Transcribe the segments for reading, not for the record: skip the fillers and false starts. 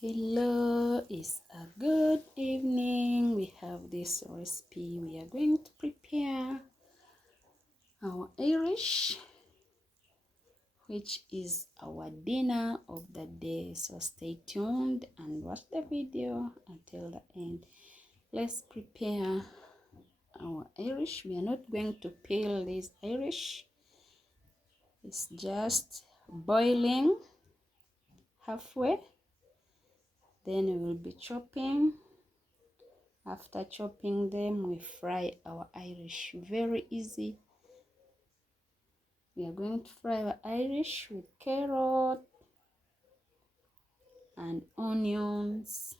Hello, it's a good evening. We have this recipe. We are going to prepare our Irish, which is our dinner of the day. So stay tuned and watch the video until the end. Let's prepare our Irish. We are not going to peel this Irish. It's just boiling halfway. Then we will be chopping. After chopping them, we fry our Irish. Very easy. We are going to fry our Irish with carrot and onions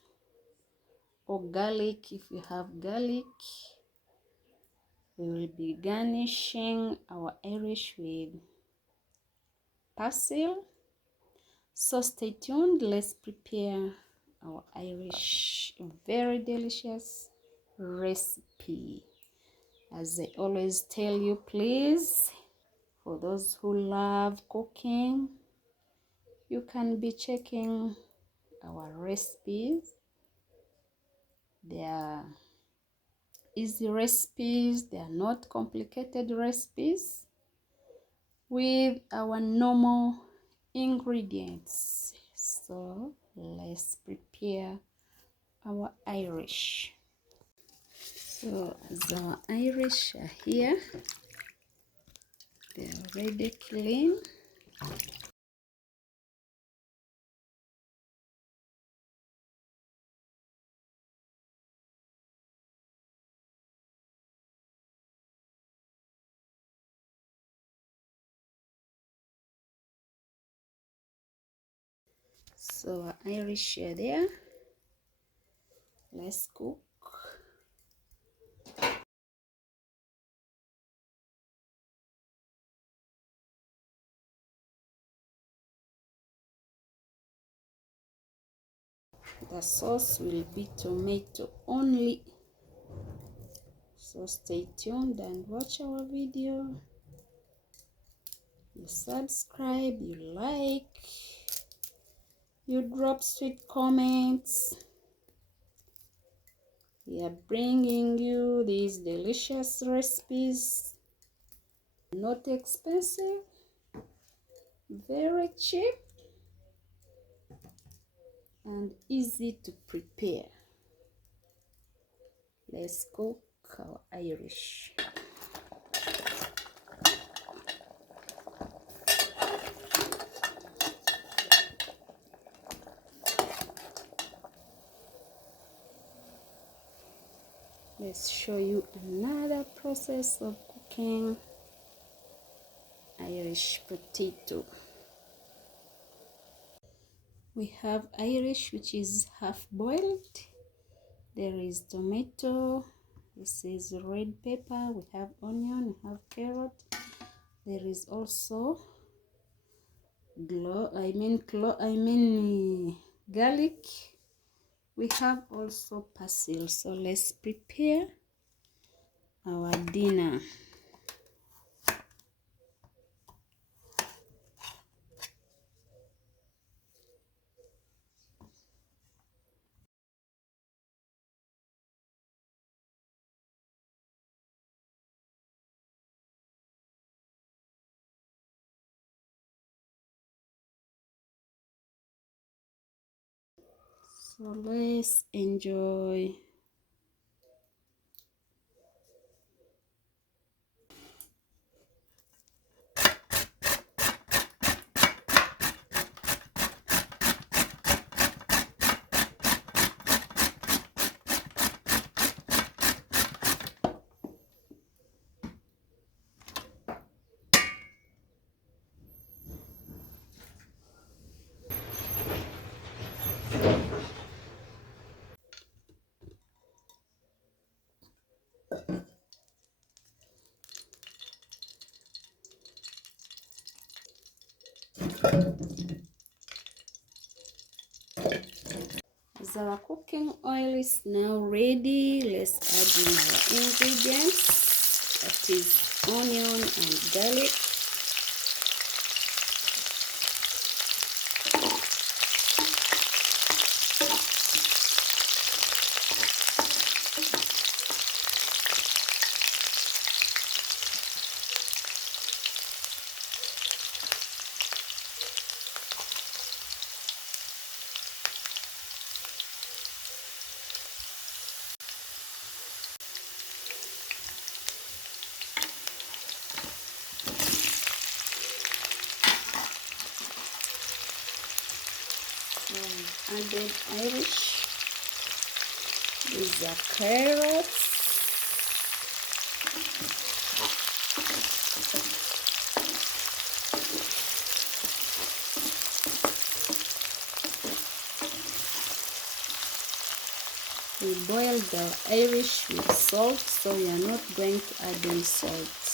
or garlic if you have garlic. We will be garnishing our Irish with basil. So stay tuned. Let's prepare our Irish. Very delicious recipe. As I always tell you, please, for those who love cooking, you can be checking our recipes. They are easy recipes. They are not complicated recipes with our normal ingredients. So let's prepare our Irish. So as our Irish are here, they are already clean. So our Irish are there. Let's cook. The sauce will be tomato only. So stay tuned and watch our video. You subscribe, you like, you drop sweet comments. We are bringing you these delicious recipes. Not expensive, very cheap, and easy to prepare. Let's cook our Irish. Let's show you another process of cooking Irish potato. We have Irish, which is half boiled. There is tomato. This is red pepper. We have onion. We have carrot. There is also garlic. We have also basil. So let's prepare our dinner. So let's enjoy. As our cooking oil is now ready, let's add in our ingredients. That is onion and garlic. boiled Irish. These are carrots. We boil the Irish with salt, so we are not going to add any salt.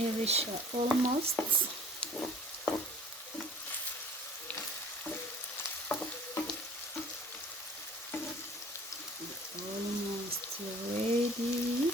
Irish are almost ready.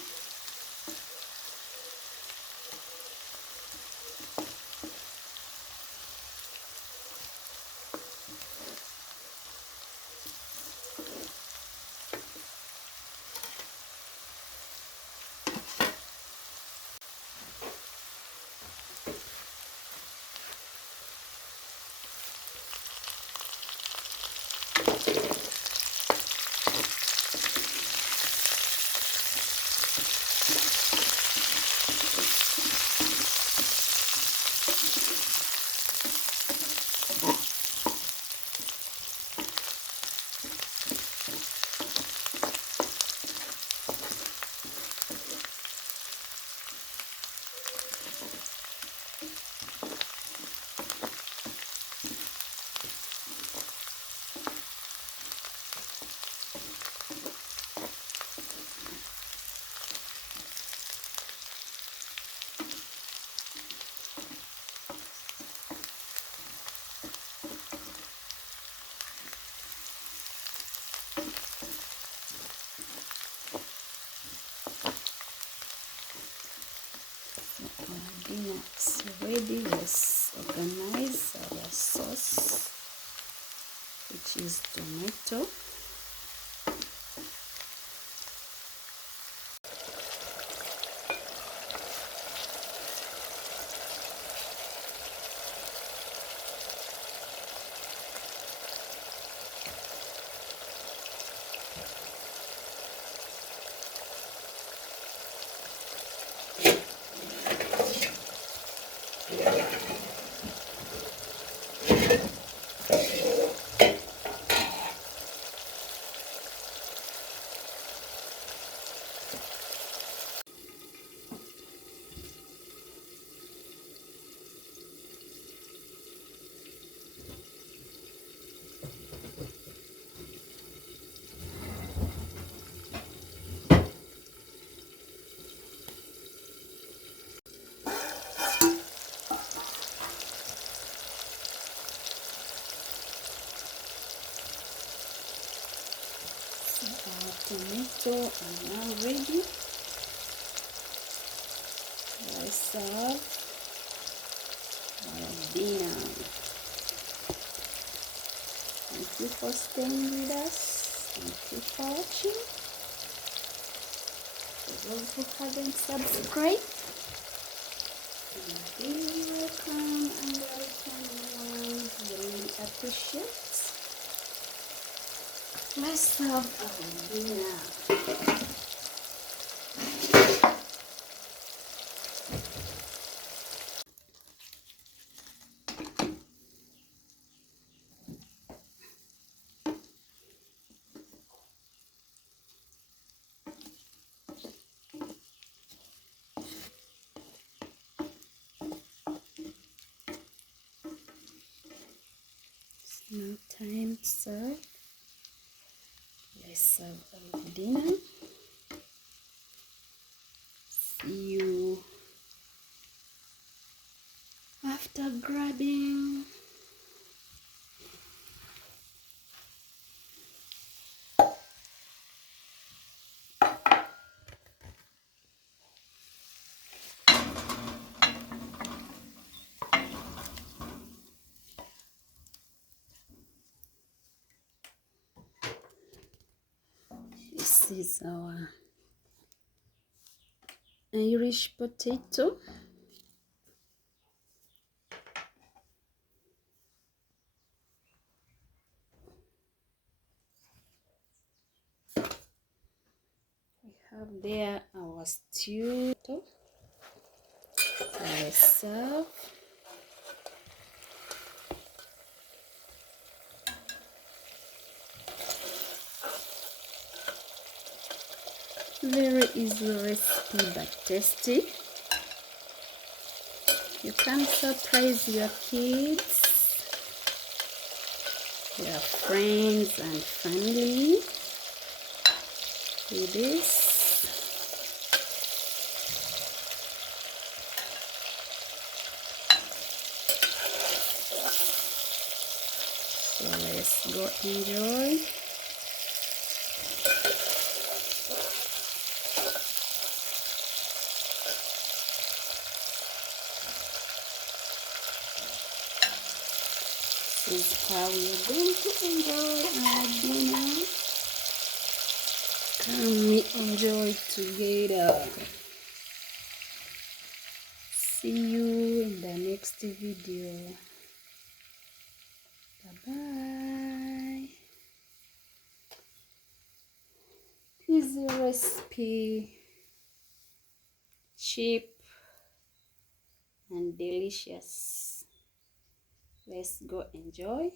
Dinner is ready. Let's organize our sauce, which is tomato. Our tomato are now ready. Let's serve our dinner. Thank you for staying with us. Thank you for watching. For those who haven't subscribed, you're welcome and welcome. We really appreciate. Let's serve our dinner. It's now time to serve. Let's serve our dinner. See you after grabbing. This is our Irish potato. We have there our stew. Let's serve. Very easy recipe but tasty. You can surprise your kids, your friends and family with this. go enjoy. This is how we are going to enjoy our dinner. Come we enjoy together. See you in the next video. Bye-bye. Easy recipe, cheap and delicious. Let's go enjoy.